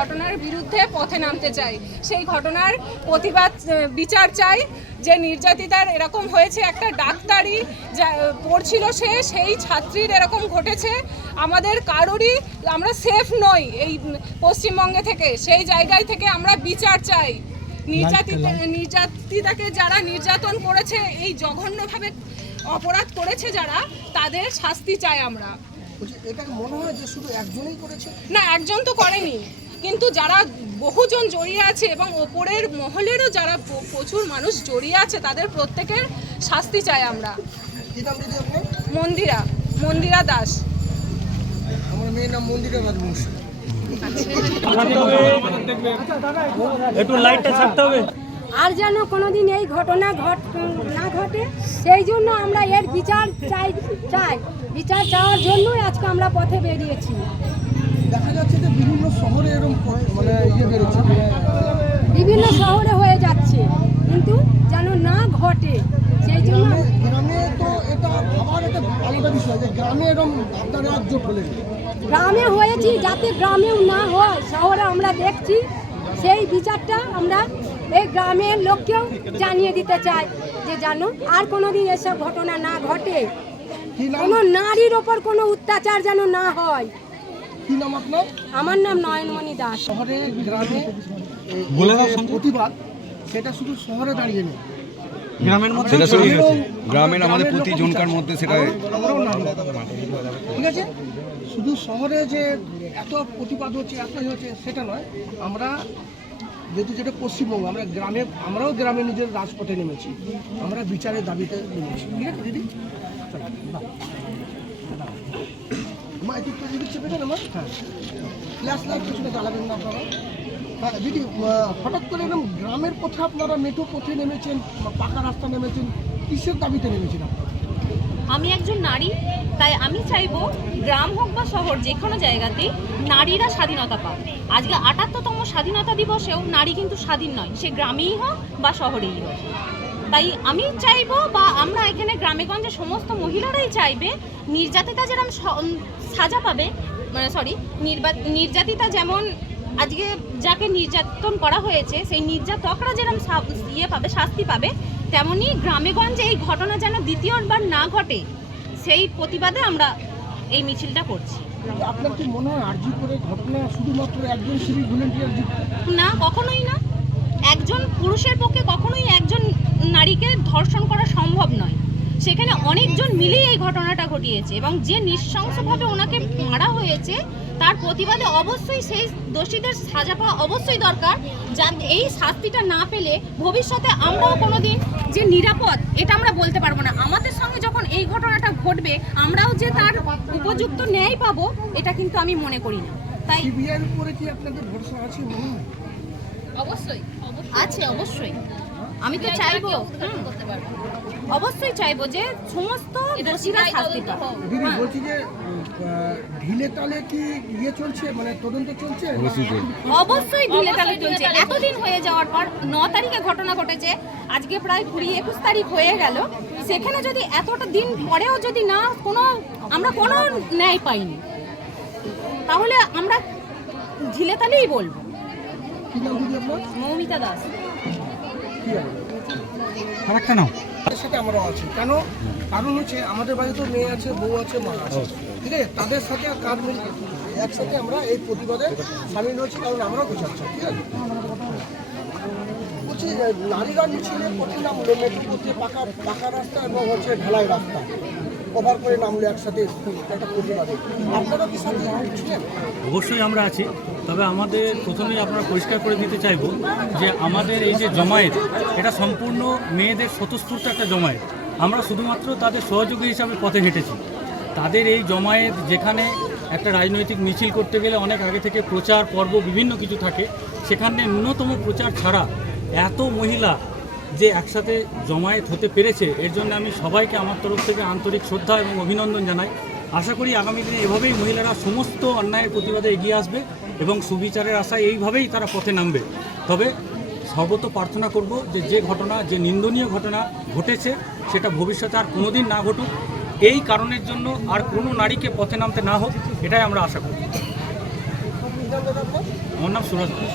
ঘটনার বিরুদ্ধে পথে নামতে চাই, সেই ঘটনার প্রতিবাদ বিচার চাই। যে নির্যাতিতার এরকম হয়েছে, একটা ডাক্তারি পড়ছিল সেই ছাত্রীর এরকম ঘটেছে, আমাদের কারোরই আমরা সেফ নই এই পশ্চিমবঙ্গে থেকে। সেই জায়গায় থেকে আমরা বিচার চাই। নির্যাতিতাকে যারা নির্যাতন করেছে, এই জঘন্যভাবে অপরাধ করেছে যারা, তাদের শাস্তি চাই আমরা। এটা মনে হয় যে শুধু একজনই করেছে? না, একজন তো করেনি, কিন্তু যারা বহুজন জড়িয়ে আছে এবং ওপরের মহলেরও যারা প্রচুর মানুষ জড়িয়ে আছে, তাদের প্রত্যেকের শাস্তি চাই আমরা। মন্দিরা দাস। আমার মেয়ের নাম মন্দিরা রাজবংশী। একটু লাইটটা ছাড়তে হবে। আর যেন কোনোদিন এই ঘটনা না ঘটে, সেই জন্য আমরা এর বিচার চাই। বিচার চাওয়ার জন্যই আজকে আমরা পথে বেরিয়েছি। দেখা যাচ্ছে যে বিভিন্ন শহরে এরকম বেরোচ্ছে, বিভিন্ন শহরে হয়ে যাচ্ছে, কিন্তু যেন না ঘটে সেই জন্য। গ্রামে তো এটা আবার একটা আলাদা বিষয়, যে গ্রামে এরকম আপনারা একজোট হলেন। গ্রামে হয়েছি যাতে গ্রামেও না হয়, শহরে আমরা দেখছি। সেই বিচারটা আমরা এই গ্রামের লোককেও জানিয়ে দিতে চাই, যে জানো আর কোনোদিন এসব ঘটনা না ঘটে, কোনো নারীর ওপর কোনো অত্যাচার যেন না হয়। কি নাম আপনার? আমার নাম নয়নমণি দাস। শহরে গ্রামে প্রতিবাদ, সেটা শুধু শহরে দাঁড়িয়ে নেই, গ্রামের মধ্যে গ্রামের আমাদের প্রতি জনকার মধ্যে সেটা ঠিক আছে। শুধু শহরে যে এত প্রতিবাদ হচ্ছে, এতই হচ্ছে সেটা নয়। আমরা যেহেতু যেটা পশ্চিমবঙ্গ, আমরাও গ্রামে নিজের রাজপথে নেমেছি, আমরা বিচারের দাবিতে নেমেছি। ঠিক আছে দিদি, মা একটু দিদি চেপে দেন আমার। হ্যাঁ, ফ্ল্যাশ লাইট কিছুটা জ্বালাবেন না আপনারা। হ্যাঁ দিদি, হঠাৎ করে এরকম গ্রামের পথে আপনারা মেঠো পথে নেমেছেন, পাকা রাস্তা নেমেছেন, কিসের দাবিতে নেমেছেন আপনারা? আমি একজন নারী, তাই আমি চাইবো গ্রাম হোক বা শহর, যে কোনো জায়গাতেই নারীরা স্বাধীনতা পাক। আজকে ৭৮তম স্বাধীনতা দিবসেও নারী কিন্তু স্বাধীন নয়, সে গ্রামেই হোক বা শহরেই হোক। তাই আমি চাইবো, বা আমরা এখানে গ্রামেগঞ্জে সমস্ত মহিলারাই চাইবে, নির্যাতিতা যেরকম সাজা পাবে, নির্যাতিতা যেমন আজকে যাকে নির্যাতন করা হয়েছে, সেই নির্যাতকরা যেরকম শাস্তি পাবে, তেমনি গ্রামেগঞ্জে এই ঘটনা যেন দ্বিতীয়বার না ঘটে, সেই প্রতিবাদে আমরা এই মিছিলটা করছি। আপনার কি মনে হয় আরজি করে ঘটনা শুধুমাত্র একজন সিভিক ভলেন্টিয়ার? না, কখনোই না। একজন পুরুষের পক্ষে কখনোই একজন নারীকে ধর্ষণ করা সম্ভব নয়। সেখানে অনেকজন মিলেই এই ঘটনাটা ঘটিয়েছে, এবং যে নৃশংসভাবে ওনাকে মারা হয়েছে, তার প্রতিবাদে অবশ্যই সেই দোষীদের সাজা পাওয়া অবশ্যই দরকার। যাতে এই শাস্তিটা না পেলে ভবিষ্যতে আমরাও কোনোদিন যে নিরাপদ, এটা আমরা বলতে পারবো না। আমাদের সঙ্গে যখন এই ঘটনাটা ঘটবে, আমরাও যে তার উপযুক্ত ন্যায় পাবো, এটা কিন্তু আমি মনে করি না। তাই সিবিআইয়ের উপরে কি আপনাদের ভরসা আছে? অবশ্যই আছে, অবশ্যই। আমি তো চাইবো, অবশ্যই চাইবো যে সমস্ত দোষীরা শাস্তি পাবে। দিদি বলছি যে ঢিলে তালে কি চলছে, মানে তদন্ত চলছে? অবশ্যই ঢিলে তালে চলছে। এতদিন হয়ে যাওয়ার পর 9 তারিখে ঘটনা ঘটেছে, আজকে প্রায় 20-21 তারিখ হয়ে গেল। সেখানে যদি এতটা দিন পরেও যদি না আমরা কোনো ন্যায় পাইনি, তাহলে আমরা ঢিলে তালেই বলবো। কি নাম দিদি আপনার? মৌমিতা দাস। কি আছে? আরেকটা নাও। তাদের সাথে আমরাও আছি। কারণ হচ্ছে আমাদের বাড়িতে মেয়ে আছে, বউ আছে, মা আছে। ঠিক আছে, তাদের সাথে একসাথে আমরা এই প্রতিবাদে সামিল হয়েছি, কারণ আমরাও বোঝাচ্ছি। ঠিক আছে, বলছি নারীরা মিছিলে পথে নামলো, মেট্রো পথে পাকা রাস্তা এবং হচ্ছে ঢালাই রাস্তা কভার করে নামলো একসাথে একটা প্রতিবাদে। আপনারা কি সাথে ছিলেন? অবশ্যই আমরা আছি, তবে আমাদের প্রথমেই আপনারা পরিষ্কার করে দিতে চাইব যে আমাদের এই যে জমায়েত, এটা সম্পূর্ণ মেয়েদের স্বতঃস্ফূর্ত একটা জমায়েত। আমরা শুধুমাত্র তাদের সহযোগী হিসাবে পথে হেঁটেছি। তাদের এই জমায়েত, যেখানে একটা রাজনৈতিক মিছিল করতে গেলে অনেক আগে থেকে প্রচার পর্ব বিভিন্ন কিছু থাকে, সেখানে ন্যূনতম প্রচার ছাড়া এত মহিলা যে একসাথে জমায়েত হতে পেরেছে, এর জন্য আমি সবাইকে আমার তরফ থেকে আন্তরিক শ্রদ্ধা এবং অভিনন্দন জানাই। আশা করি আগামী দিনে এভাবেই মহিলারা সমস্ত অন্যায়ের প্রতিবাদে এগিয়ে আসবে এবং সুবিচারের আশায় এইভাবেই তারা পথে নামবে। তবে সর্বত প্রার্থনা করব যে ঘটনা, যে নিন্দনীয় ঘটনা ঘটেছে, সেটা ভবিষ্যতে আর কোনোদিন না ঘটুক। এই কারণের জন্য আর কোনো নারীকে পথে নামতে না হোক, এটাই আমরা আশা করি। আমার নাম সুরজ ঘোষ।